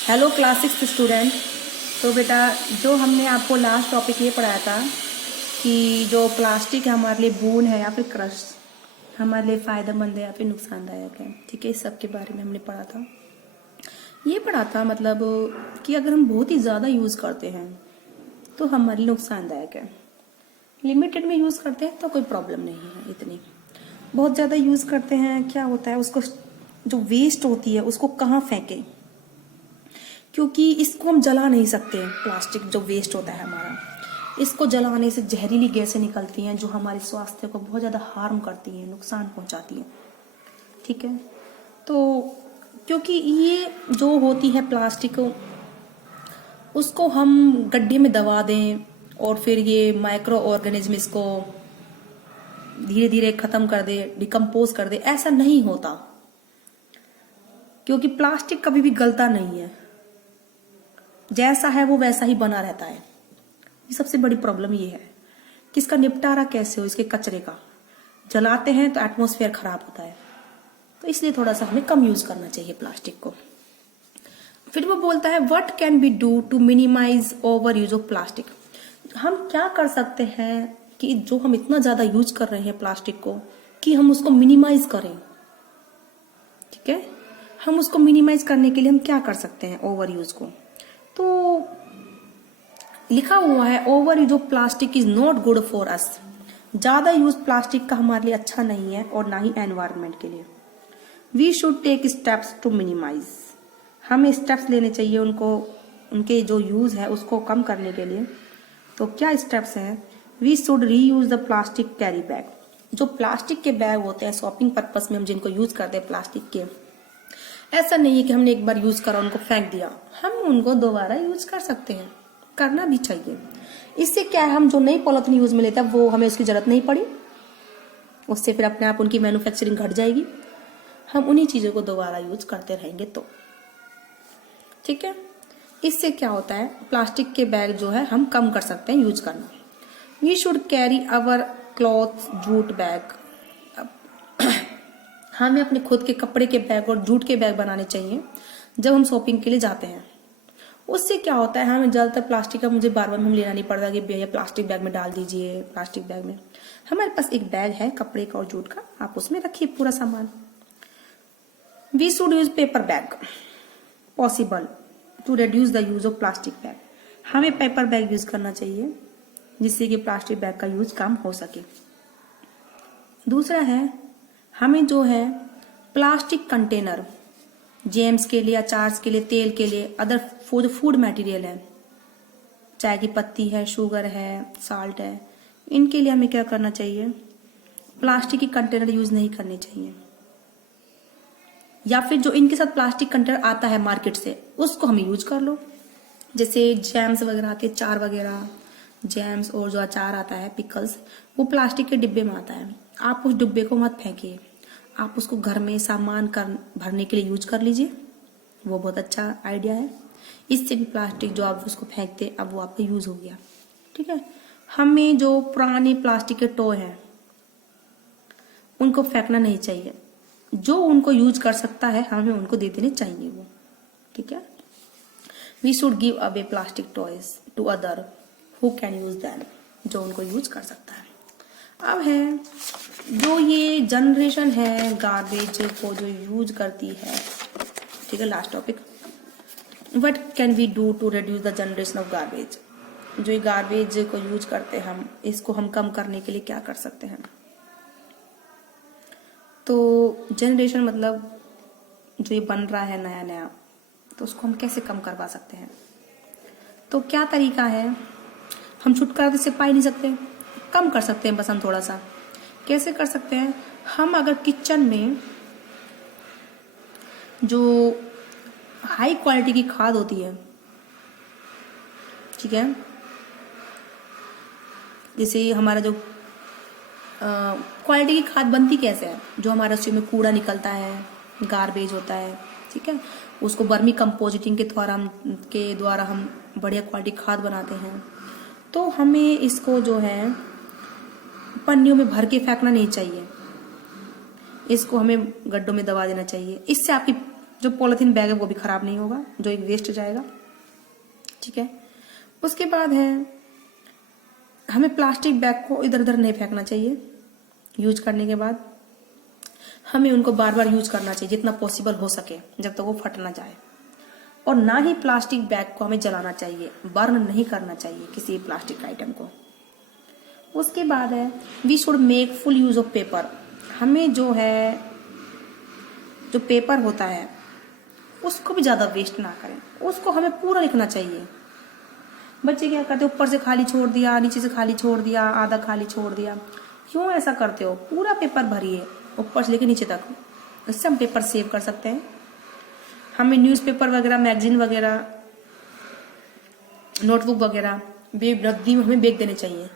Hello class 6 student. तो बेटा, जो हमने आपको लास्ट टॉपिक ये पढ़ाया था कि जो प्लास्टिक है हमारे लिए बून है या फिर क्रश, हमारे लिए फ़ायदेमंद है या फिर नुकसानदायक है। ठीक है, इस सब के बारे में हमने पढ़ा था। ये पढ़ा था मतलब कि अगर हम बहुत ही ज़्यादा यूज़ करते हैं तो हमारे लिए नुकसानदायक है। लिमिटेड में यूज़ करते हैं तो कोई प्रॉब्लम नहीं है इतनी। बहुत ज़्यादा यूज़ करते हैं, क्या होता है, उसको जो वेस्ट होती है उसको कहाँ फेंकें, क्योंकि इसको हम जला नहीं सकते। प्लास्टिक जो वेस्ट होता है हमारा, इसको जलाने से जहरीली गैसें निकलती हैं जो हमारे स्वास्थ्य को बहुत ज़्यादा हार्म करती हैं, नुकसान पहुंचाती हैं। ठीक है, तो क्योंकि ये जो होती है प्लास्टिक, उसको हम गड्ढे में दबा दें और फिर ये माइक्रो ऑर्गेनिज्म इसको धीरे धीरे खत्म कर दे, डिकम्पोज कर दे, ऐसा नहीं होता। क्योंकि प्लास्टिक कभी भी गलता नहीं है, जैसा है वो वैसा ही बना रहता है। ये सबसे बड़ी प्रॉब्लम ये है कि इसका निपटारा कैसे हो। इसके कचरे का जलाते हैं तो एटमॉस्फेयर खराब होता है, तो इसलिए थोड़ा सा हमें कम यूज करना चाहिए प्लास्टिक को। फिर वो बोलता है what can be do to minimise over use of plastic. हम क्या कर सकते हैं कि जो हम इतना ज्यादा यूज कर रहे हैं प्लास्टिक को, कि हम उसको मिनिमाइज करें। ठीक है, हम उसको मिनिमाइज करने के लिए हम क्या कर सकते हैं ओवर यूज को। तो लिखा हुआ है over use of plastic is not good for us. ज्यादा यूज प्लास्टिक का हमारे लिए अच्छा नहीं है और ना ही एनवायरनमेंट के लिए। We should take steps to minimise. हमें स्टेप्स लेने चाहिए उनको, उनके जो यूज है उसको कम करने के लिए। तो क्या स्टेप्स हैं? We should reuse the plastic carry bag. जो प्लास्टिक के बैग होते हैं शॉपिंग पर्पस में हम जिनको यूज करते हैं प्लास्टिक के, ऐसा नहीं है कि हमने एक बार यूज करा उनको फेंक दिया, हम उनको दोबारा यूज कर सकते हैं, करना भी चाहिए। इससे क्या है, हम जो नई पॉलिथीन यूज में लेते हैं वो हमें उसकी जरूरत नहीं पड़ी, उससे फिर अपने आप उनकी मैन्युफैक्चरिंग घट जाएगी। हम उन्हीं चीजों को दोबारा यूज करते रहेंगे तो ठीक है। इससे क्या होता है, प्लास्टिक के बैग जो है हम कम कर सकते हैं यूज करना। We should carry our cloth jute bag. हमें अपने खुद के कपड़े के बैग और जूट के बैग बनाने चाहिए जब हम शॉपिंग के लिए जाते हैं। उससे क्या होता है, हमें ज्यादातर प्लास्टिक का मुझे बार बार हम लेना नहीं पड़ता कि भैया प्लास्टिक बैग में डाल दीजिए। प्लास्टिक बैग में हमारे पास एक बैग है कपड़े का और जूट का, आप उसमें रखिए पूरा सामान। We should use paper bag possible to reduce the use of plastic bag. हमें पेपर बैग यूज करना चाहिए जिससे कि प्लास्टिक बैग का यूज कम हो सके। दूसरा है, हमें जो है प्लास्टिक कंटेनर, जेम्स के लिए, अचार्स के लिए, तेल के लिए, अदर फूड मटेरियल है, चाय की पत्ती है, शुगर है, साल्ट है, इनके लिए हमें क्या करना चाहिए, प्लास्टिक की कंटेनर यूज नहीं करने चाहिए। या फिर जो इनके साथ प्लास्टिक कंटेनर आता है मार्केट से उसको हम यूज कर लो। जैसे जैम्स वगैरह आते हैं, चार वगैरह, जैम्स और जो अचार आता है पिकल्स, वो प्लास्टिक के डिब्बे में आता है। आप उस डिब्बे को मत फेंकिए, आप उसको घर में सामान भरने के लिए यूज कर लीजिए, वो बहुत अच्छा आइडिया है। इससे भी प्लास्टिक जो आप उसको फेंकते अब वो आपका यूज हो गया। ठीक है, हमें जो पुराने प्लास्टिक के टॉय हैं उनको फेंकना नहीं चाहिए, जो उनको यूज कर सकता है हमें उनको दे देने चाहिए वो। ठीक है, we should give away plastic toys to other who can use them, जो उनको यूज कर सकता है। अब है जो ये जनरेशन है गार्बेज को जो यूज करती है, ठीक है, last topic, what can we do to reduce the generation of garbage. जो ये गार्बेज को यूज करते हैं हम, इसको हम कम करने के लिए क्या कर सकते हैं। तो जनरेशन मतलब जो ये बन रहा है नया नया, तो उसको हम कैसे कम करवा सकते हैं। तो क्या तरीका है, हम छुटकारा इससे पा ही नहीं सकते, कम कर सकते हैं बस हम थोड़ा सा। कैसे कर सकते हैं, हम अगर किचन में जो हाई क्वालिटी की खाद होती है, ठीक है, जैसे हमारा जो क्वालिटी की खाद बनती कैसे है, जो हमारा उसमें में कूड़ा निकलता है, गार्बेज होता है, ठीक है, उसको वर्मी कंपोजिटिंग के द्वारा हम बढ़िया क्वालिटी खाद बनाते हैं। तो हमें इसको जो है पन्नियों में भर के फेंकना नहीं चाहिए, इसको हमें गड्ढों में दबा देना चाहिए। इससे आपकी जो पॉलिथीन बैग है वो भी खराब नहीं होगा, जो एक वेस्ट जाएगा। ठीक है, उसके बाद है हमें प्लास्टिक बैग को इधर उधर नहीं फेंकना चाहिए। यूज करने के बाद हमें उनको बार बार यूज करना चाहिए जितना पॉसिबल हो सके, जब तक वो फट ना जाए। और ना ही प्लास्टिक बैग को हमें जलाना चाहिए, बर्न नहीं करना चाहिए किसी प्लास्टिक आइटम को। उसके बाद है we should make full use of paper. हमें जो है जो पेपर होता है उसको भी ज्यादा वेस्ट ना करें, उसको हमें पूरा लिखना चाहिए। बच्चे क्या करते हो, ऊपर से खाली छोड़ दिया, नीचे से खाली छोड़ दिया, आधा खाली छोड़ दिया। क्यों ऐसा करते हो? पूरा पेपर भरिए ऊपर से लेके नीचे तक, इससे हम पेपर सेव कर सकते हैं। हमें न्यूज़पेपर वगैरह, मैगजीन वगैरह, नोटबुक वगैरह रद्दी में हमें बेच देने चाहिए,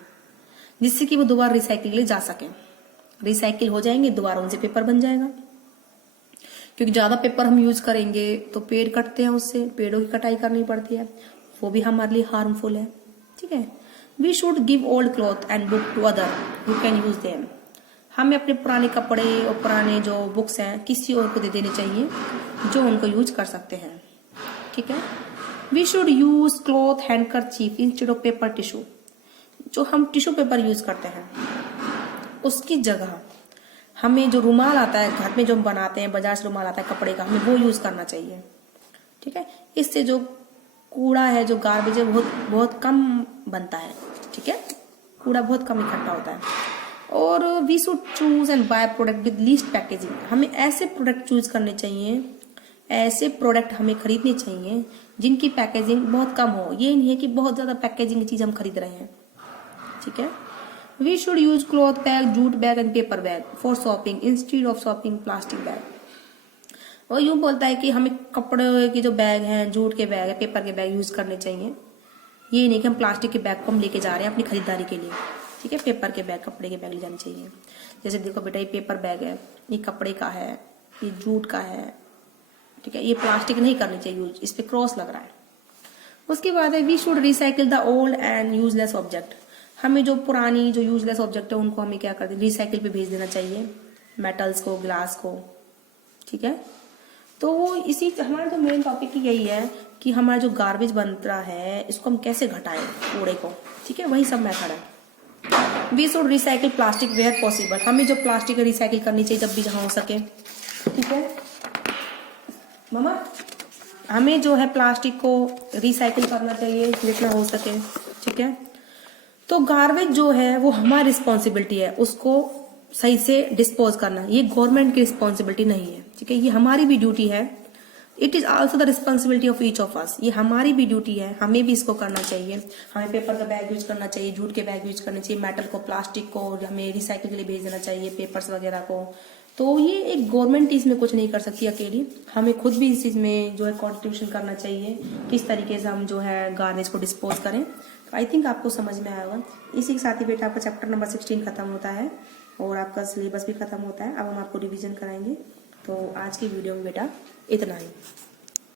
जिससे कि वो दोबारा रिसाइकिल के लिए जा सके। रिसाइकिल हो जाएंगे, दोबारा उनसे पेपर बन जाएगा। क्योंकि ज्यादा पेपर हम यूज करेंगे तो पेड़ कटते हैं, उससे पेड़ों की कटाई करनी पड़ती है, वो भी हमारे लिए हार्मफुल है। ठीक है, we should give old cloth and book to other who can use them. हमें अपने पुराने कपड़े और पुराने जो बुक्स हैं किसी और को दे देने चाहिए जो उनको यूज कर सकते हैं। ठीक है, we should use cloth handkerchief instead of paper tissue. जो हम टिश्यू पेपर यूज करते हैं उसकी जगह हमें जो रुमाल आता है घर में, जो हम बनाते हैं, बाजार से रुमाल आता है कपड़े का, हमें वो यूज करना चाहिए। ठीक है, इससे जो कूड़ा है, जो गार्बेज है, बहुत बहुत कम बनता है। ठीक है, कूड़ा बहुत कम इकट्ठा होता है। और we should choose and buy product with least packaging. हमें ऐसे प्रोडक्ट चूज करने चाहिए, ऐसे प्रोडक्ट हमें खरीदने चाहिए जिनकी पैकेजिंग बहुत कम हो। ये नहीं है कि बहुत ज्यादा पैकेजिंग की चीज हम खरीद रहे हैं। ठीक है, we should use cloth bag, jute bag and paper bag for shopping instead of shopping plastic bag. और यूं बोलता है कि हमें कपड़े के जो बैग हैं, जूट के बैग है, पेपर के बैग यूज करने चाहिए। ये नहीं कि हम प्लास्टिक के बैग को हम लेके जा रहे हैं अपनी खरीदारी के लिए। ठीक है, पेपर के बैग, कपड़े के बैग ले जाने चाहिए। जैसे देखो बेटा, ये पेपर बैग है, ये कपड़े का है, ये जूट का है। ठीक है, ये प्लास्टिक नहीं करनी चाहिए यूज, इस पे क्रॉस लग रहा है। उसके बाद है we should recycle the old and useless object. हमें जो पुरानी जो यूजलेस ऑब्जेक्ट है उनको हमें क्या कर दें, रिसाइकिल पे भेज देना चाहिए, मेटल्स को, ग्लास को। ठीक है, तो इसी हमारा जो मेन टॉपिक यही है कि हमारा जो गार्बेज बन रहा है इसको हम कैसे घटाएं, कूड़े को। ठीक है, वही सब मेथड है। We should recycle plastic where possible. हमें जो प्लास्टिक है रिसाइकिल करनी चाहिए जब भी जहां हो सके। ठीक है मामा, हमें जो है प्लास्टिक को रिसाइकिल करना चाहिए जितना हो सके। ठीक है, तो गार्बेज जो है वो हमारी रिस्पॉन्सिबिलिटी है, उसको सही से डिस्पोज करना। ये गवर्नमेंट की रिस्पॉन्सिबिलिटी नहीं है। ठीक है, ये हमारी भी ड्यूटी है। It is also the responsibility of each of us. ये हमारी भी ड्यूटी है, हमें भी इसको करना चाहिए। हमें पेपर का बैग यूज करना चाहिए, जूट के बैग यूज करने चाहिए, मेटल को, प्लास्टिक को हमें रिसाइकिल के लिए भेज देना चाहिए, पेपर्स वगैरह को। तो ये एक गवर्नमेंट इसमें कुछ नहीं कर सकती अकेली, हमें खुद भी इस चीज में जो है कॉन्ट्रीब्यूशन करना चाहिए, किस तरीके से हम जो है गार्बेज को डिस्पोज करें। तो आई थिंक आपको समझ में आएगा। इसी के साथ ही बेटा आपका चैप्टर नंबर 16 खत्म होता है और आपका सिलेबस भी खत्म होता है। अब हम आपको रिवीजन कराएंगे। तो आज की वीडियो में बेटा इतना ही।